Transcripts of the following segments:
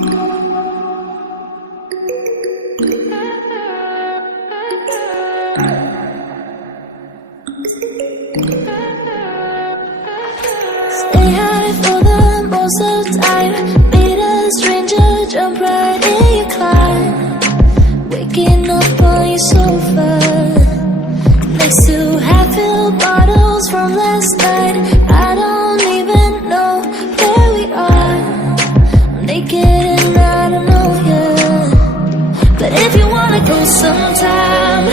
Stay high for the most of the time. Meet a stranger, jump right in your car. Waking up on your sofa next to half-filled bottles from last night. I don't even know where we are. I'm naked and I don't know you. But if you wanna go sometime,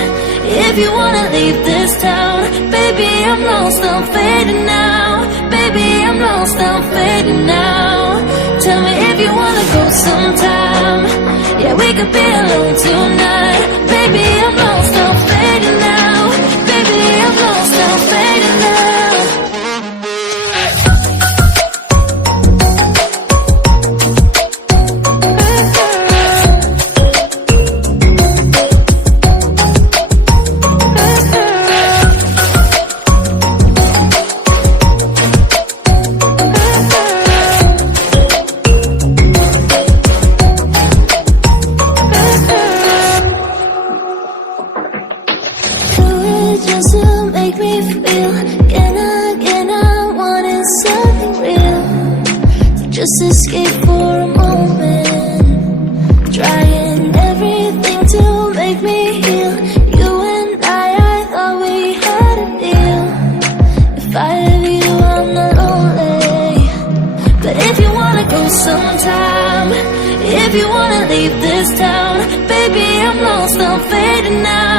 if you wanna leave this town, baby, I'm lost, I'm fading now. Baby, I'm lost, I'm fading now. Tell me if you wanna go sometime. Yeah, we could be alone tonight. Baby, I'm lost, I'm fading now. Baby, I'm lost, I'm fading now. Just to make me feel again I wanted something real. So just escape for a moment, trying everything to make me heal. You and I thought we had a deal. If I have you, I'm not lonely. But if you wanna go sometime, if you wanna leave this town, baby, I'm lost, I'm fading now.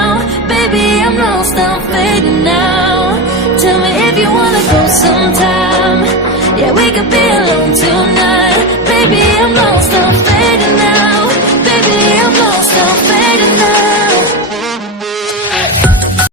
Baby, I'm lost, I'm fading now. Tell me if you wanna go sometime. Yeah, we could be alone tonight. Baby, I'm lost, I'm